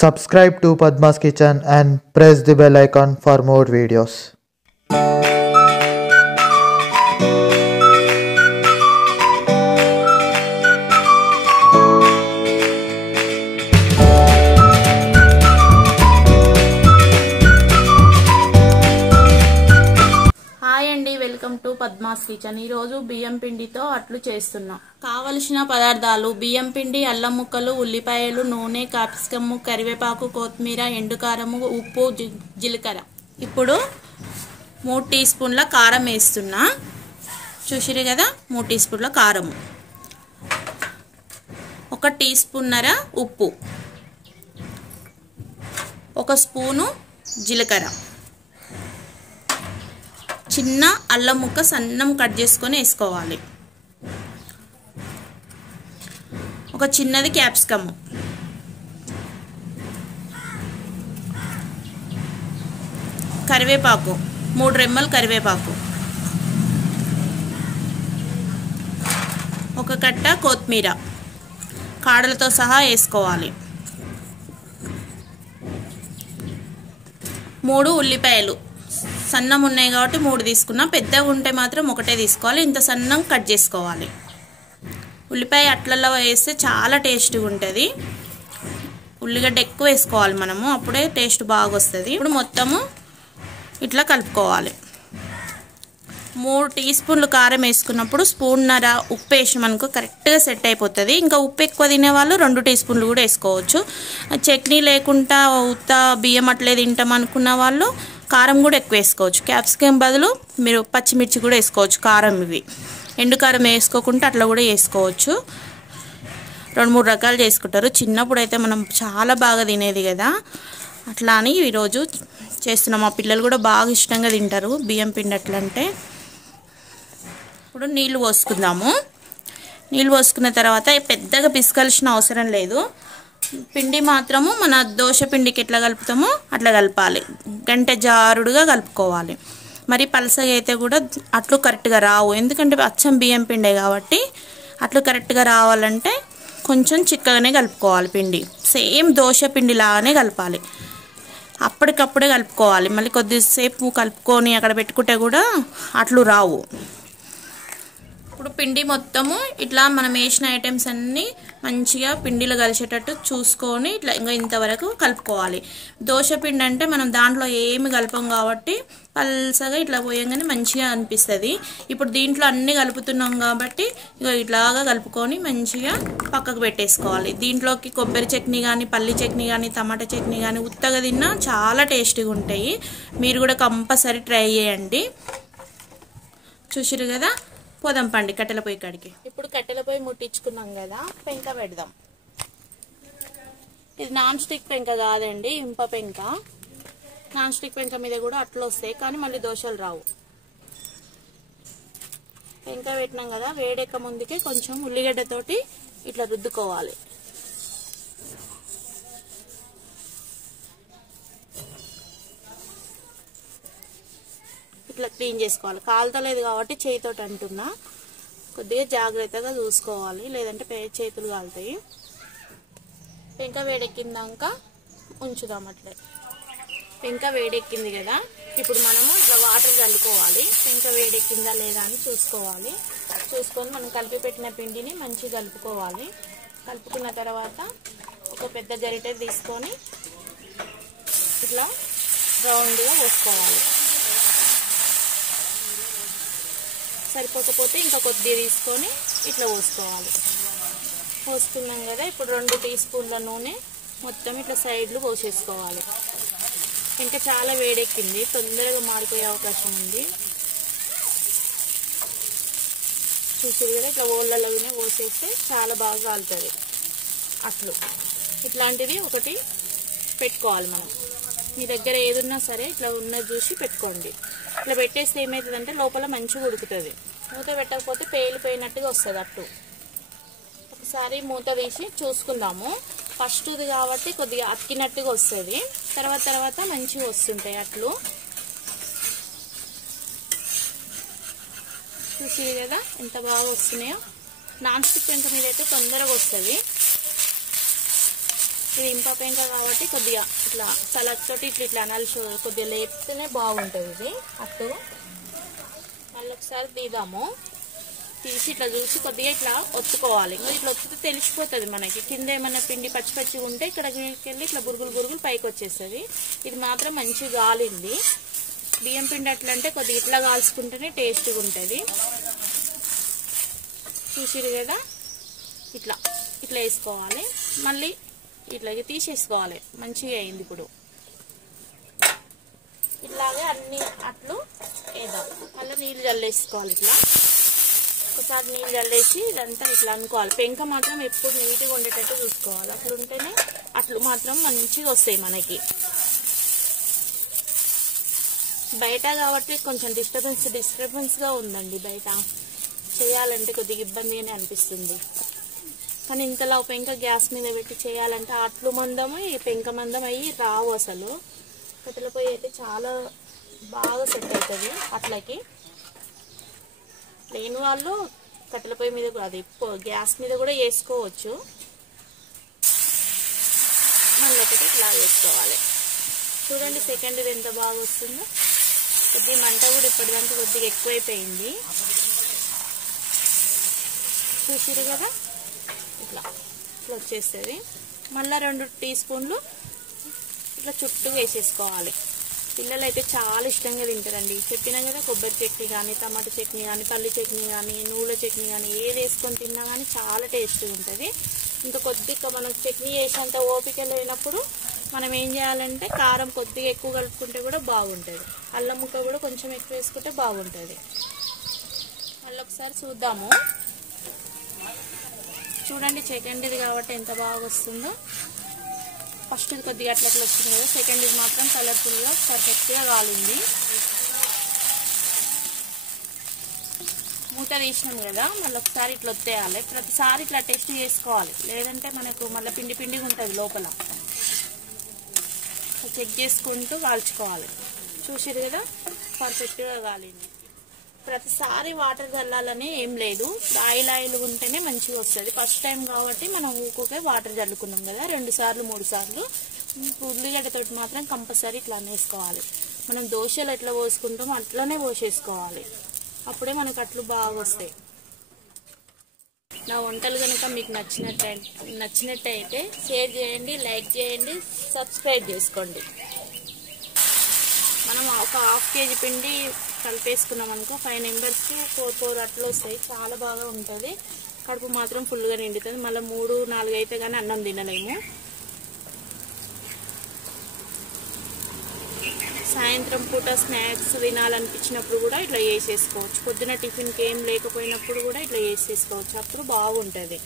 Subscribe to Padma's Kitchen and press the bell icon for more videos. Welcome to Padma's kitchen. ఈ రోజు బియ్యం పిండితో అట్లు చేస్తున్నా. కావలసిన పదార్థాలు: బియ్యం పిండి, అల్లం ముక్కలు, ఉల్లిపాయలు, నూనె, క్యాప్సికమ్, కరివేపాకు, కొత్తిమీర, ఎండుకారము, ఉప్పు, జీలకర్ర. ఇప్పుడు 3 టీ స్పూన్ల కారం వేస్తున్నా. చూసిరు కదా, 3 టీ స్పూన్ల కారం, 1 టీ స్పూన్నర ఉప్పు, 1 స్పూను జీలకర్ర, చిన్న అల్లం ముక్క సన్నం కట్ చేసుకొని వేసుకోవాలి, ఒక చిన్నది క్యాప్సికమ్, కరివేపాకు 3 రెమ్మలు కరివేపాకు, 1 కట్ట కొత్తిమీర కాడలతో సహా వేసుకోవాలి, 3 ఉల్లిపాయలు సన్నం ఉన్నాయి కాబట్టి 3 తీసుకున్నా. పెద్దగా ఉంటే మాత్రం 1 తీసుకోవాలి. ఇంత సన్నం కట్ చేసుకోవాలి. ఉల్లిపాయ అట్లలో వేస్తే చాలా టేస్ట్గా ఉంటుంది. ఉల్లిగడ్డ ఎక్కువ వేసుకోవాలి మనము, అప్పుడే టేస్ట్ బాగా వస్తుంది. ఇప్పుడు మొత్తము ఇట్లా కలుపుకోవాలి. 3 టీ స్పూన్లు కారం వేసుకున్నప్పుడు స్పూన్నర ఉప్పు వేసి మనకు కరెక్ట్గా సెట్ అయిపోతుంది. ఇంకా ఉప్పు ఎక్కువ తినేవాళ్ళు 2 టీ స్పూన్లు కూడా వేసుకోవచ్చు. చట్నీ లేకుండా ఉత్త బియ్యం అట్లే తింటాం అనుకున్న వాళ్ళు కారం కూడా ఎక్కువ వేసుకోవచ్చు. క్యాప్సికమ్ బదులు మీరు పచ్చిమిర్చి కూడా వేసుకోవచ్చు. కారం ఇవి ఎండుకారం వేసుకోకుండా అట్లా కూడా వేసుకోవచ్చు. 2-3 రకాలు చేసుకుంటారు. చిన్నప్పుడు అయితే మనం చాలా బాగా తినేది కదా, అట్లా అని ఈరోజు చేస్తున్నాం. మా పిల్లలు కూడా బాగా ఇష్టంగా తింటారు బియ్యం పిండి అట్లా అంటే. ఇప్పుడు నీళ్ళు పోసుకుందాము. నీళ్ళు పోసుకున్న తర్వాత పెద్దగా పిసకాల్సిన అవసరం లేదు. పిండి మాత్రము మన దోశ పిండికి ఎట్లా కలుపుతామో అట్లా కలపాలి. గంటె జారుడుగా కలుపుకోవాలి. మరి పలసగా అయితే కూడా అట్లు కరెక్ట్గా రావు, ఎందుకంటే అచ్చం బియ్యం పిండే కాబట్టి. అట్లు కరెక్ట్గా రావాలంటే కొంచెం చిక్కగానే కలుపుకోవాలి. పిండి సేమ్ దోశ పిండి లాగానే కలపాలి. అప్పటికప్పుడే కలుపుకోవాలి. మళ్ళీ కొద్దిసేపు కలుపుకొని అక్కడ పెట్టుకుంటే కూడా అట్లు రావు. ఇప్పుడు పిండి మొత్తము ఇట్లా మనం వేసిన ఐటమ్స్ అన్నీ మంచిగా పిండిలో కలిసేటట్టు చూసుకొని ఇట్లా ఇంకా ఇంతవరకు కలుపుకోవాలి. దోశ పిండి అంటే మనం దాంట్లో ఏమి కలపం కాబట్టి పల్సగా ఇట్లా పోయంగానే మంచిగా అనిపిస్తుంది. ఇప్పుడు దీంట్లో అన్నీ కలుపుతున్నాం కాబట్టి ఇక ఇట్లాగా కలుపుకొని మంచిగా పక్కకు పెట్టేసుకోవాలి. దీంట్లోకి కొబ్బరి చట్నీ కానీ, పల్లి చట్నీ కానీ, టమాటా చట్నీ కానీ ఉత్తగా తిన్నా చాలా టేస్టీగా ఉంటాయి. మీరు కూడా కంపల్సరీ ట్రై చేయండి. చూసిరు కదా, పోదాం పండి కట్టెల పొయ్యి కాడికి. ఇప్పుడు కట్టెల పొయ్యి ముట్టించుకున్నాం కదా, పెంక పెడదాం. ఇది నాన్ స్టిక్ పెంక కాదండి, ఇంప పెంక. నాన్ స్టిక్ పెంక మీద కూడా అట్లు వస్తాయి, కానీ మళ్ళీ దోశలు రావు. పెంక పెట్టినాం కదా, వేడెక్క ముందుకే కొంచెం ఉల్లిగడ్డతోటి ఇట్లా రుద్దుకోవాలి. ఇట్లా క్లీన్ చేసుకోవాలి. కాలుతలేదు కాబట్టి చేయితోటి అంటున్నా, కొద్దిగా జాగ్రత్తగా చూసుకోవాలి, లేదంటే చేతులు కాలుతాయి. పెంక వేడెక్కిందాక ఉంచుదాం అట్లే. పెంక వేడెక్కింది కదా, ఇప్పుడు మనము ఇట్లా వాటర్ చల్లుకోవాలి. పెంక వేడెక్కిందా లేదా అని చూసుకోవాలి. చూసుకొని మనం కలిపి పెట్టిన పిండిని మంచిగా కలుపుకోవాలి. కలుపుకున్న తర్వాత ఒక పెద్ద గరిటె తీసుకొని ఇట్లా రౌండ్గా పోసుకోవాలి. సరిపోకపోతే ఇంకా కొద్దిగా తీసుకొని ఇట్లా పోసుకోవాలి. పోసుకున్నాం కదా, ఇప్పుడు 2 టీ స్పూన్ల నూనె మొత్తం ఇట్లా సైడ్లు పోసేసుకోవాలి. ఇంకా చాలా వేడెక్కింది, తొందరగా మాడిపోయే అవకాశం ఉంది. చూసేది కదా, ఇట్లా ఓళ్ళలోనే పోసేస్తే చాలా బాగా కాలుతుంది అట్లు. ఇట్లాంటిది ఒకటి పెట్టుకోవాలి మనం. మీ దగ్గర ఏదున్నా సరే ఇట్లా ఉన్నది చూసి పెట్టుకోండి. ఇట్లా పెట్టేస్తే ఏమవుతుందంటే లోపల మంచిగా ఉడుకుతుంది. మూత పెట్టకపోతే పేలిపోయినట్టుగా వస్తుంది అట్టు. ఒకసారి మూత తీసి చూసుకుందాము. ఫస్ట్ది కాబట్టి కొద్దిగా అతికినట్టుగా వస్తుంది, తర్వాత మంచిగా వస్తుంటాయి అట్లు. చూసి కదా ఎంత బాగా వస్తున్నాయో. నాన్ స్టిక్ పెంక మీద అయితే తొందరగా వస్తుంది. ఇది ఇంప పెంక కాబట్టి కొద్దిగా ఇట్లా సలత్తోటి ఇట్లా అనాలి, కొద్దిగా లేపితేనే బాగుంటుంది ఇది అట్టు. మళ్ళీ ఒకసారి తీద్దాము. తీసి ఇట్లా చూసి కొద్దిగా ఇట్లా ఒత్తుకోవాలి. ఇంకా ఇట్లా ఒత్తితే తెలిసిపోతుంది మనకి. కింద ఏమైనా పిండి పచ్చి పచ్చిగా ఉంటే ఇక్కడికి వెళ్ళి ఇట్లా బురుగులు పైకి వచ్చేస్తుంది. ఇది మాత్రం మంచిగా గాలింది. బియ్యం పిండి అట్లా అంటే కొద్దిగా ఇట్లా కాల్చుకుంటేనే టేస్ట్గా ఉంటుంది. చూసిరు కదా, ఇట్లా వేసుకోవాలి. మళ్ళీ ఇట్లాగే తీసేసుకోవాలి. మంచిగా అయింది. ఇప్పుడు ఇట్లాగే అన్ని అట్లు వేద్దాం. మళ్ళీ నీళ్ళు జల్లేసుకోవాలి. ఇట్లా ఒకసారి నీళ్ళు జల్లేసి ఇదంతా ఇట్లా అనుకోవాలి. పెంక మాత్రం ఎప్పుడు నీట్గా ఉండేటట్టు చూసుకోవాలి. అట్లా ఉంటేనే అట్లు మాత్రం మంచిగా వస్తాయి మనకి. బయట కాబట్టి కొంచెం డిస్టర్బెన్స్గా ఉందండి. బయట చేయాలంటే కొద్దిగా ఇబ్బందిగానే అనిపిస్తుంది. కానీ ఇంతలా పెంక గ్యాస్ మీద పెట్టి చేయాలంటే అట్లు మందము ఈ పెంక మందం అయ్యి రావు అసలు. కట్టెల పొయ్యి అయితే చాలా బాగా సెట్ అవుతుంది అట్లకి. లేని వాళ్ళు కట్టెల పొయ్యి మీద అది గ్యాస్ మీద కూడా వేసుకోవచ్చు. మళ్ళీ ఒకటి ఇట్లా వేసుకోవాలి. చూడండి సెకండ్ ఇది ఎంత బాగా వస్తుందో. కొద్దిగా మంట కూడా ఇప్పటిదాకా కొద్దిగా ఎక్కువైపోయింది. చూసిరు కదా, ఇట్లా వచ్చేస్తుంది. మళ్ళీ 2 టీ స్పూన్లు ఇట్లా చుట్టూ వేసేసుకోవాలి. పిల్లలు అయితే చాలా ఇష్టంగా తింటారండి. చెప్పినా కదా, కొబ్బరి చట్నీ కానీ, టమాటా చట్నీ కానీ, పల్లి చట్నీ కానీ, నువ్వుల చట్నీ కానీ ఏది వేసుకొని తిన్నా కానీ చాలా టేస్ట్గా ఉంటుంది. ఇంకా కొద్దిగా మనం చట్నీ వేసేంత ఓపిక లేనప్పుడు మనం ఏం చేయాలంటే కారం కొద్దిగా ఎక్కువ కలుపుకుంటే కూడా బాగుంటుంది. అల్లం ముక్క కూడా కొంచెం ఎక్కువ వేసుకుంటే బాగుంటుంది. మళ్ళీ ఒకసారి చూద్దాము. చూడండి సెకండ్ది కాబట్టి ఎంత బాగా వస్తుందో. ఫస్ట్ ఇది కొద్దిగా అట్లా వచ్చింది కదా, సెకండ్ ఇది మాత్రం కలర్ఫుల్గా పర్ఫెక్ట్గా కాలింది. మూత తీసినాం కదా, మళ్ళీ ఒకసారి ఇట్లా వచ్చేయాలి. ప్రతిసారి ఇట్లా టెస్ట్ చేసుకోవాలి, లేదంటే మనకు మళ్ళీ పిండిగా ఉంటుంది లోపల. చెక్ చేసుకుంటూ కాల్చుకోవాలి. చూసిరు కదా, పర్ఫెక్ట్గా కాలింది. ప్రతిసారి వాటర్ చల్లాలని ఏం లేదు, ఆయిల్ ఉంటేనే మంచిగా వస్తుంది. ఫస్ట్ టైం కాబట్టి మనం ఊరికే వాటర్ చల్లుకున్నాం కదా, 2 సార్లు 3 సార్లు. ఉల్లిగడ్డతో మాత్రం కంపల్సరీ ఇట్లా వేసుకోవాలి. మనం దోశలు ఎట్లా పోసుకుంటామో అట్లనే పోసేసుకోవాలి. అప్పుడే మనకు అట్లు బాగా వస్తాయి. నా వంటలు కనుక మీకు నచ్చినట్టయితే షేర్ చేయండి, లైక్ చేయండి, సబ్స్క్రైబ్ చేసుకోండి. మనం ఒక 1/2 కేజీ పిండి కలిపేసుకున్నాం అనుకో, 5 మెంబర్స్కి 4 అట్లు వస్తాయి. చాలా బాగా ఉంటుంది. కడుపు మాత్రం ఫుల్గా నిండుతుంది. మళ్ళీ 3, 4 అయితే కానీ అన్నం తినలేము. సాయంత్రం పూట స్నాక్స్ తినాలనిపించినప్పుడు కూడా ఇట్లా వేసేసుకోవచ్చు. పొద్దున టిఫిన్కి ఏం లేకపోయినప్పుడు కూడా ఇట్లా వేసేసుకోవచ్చు. అప్పుడు బాగుంటుంది.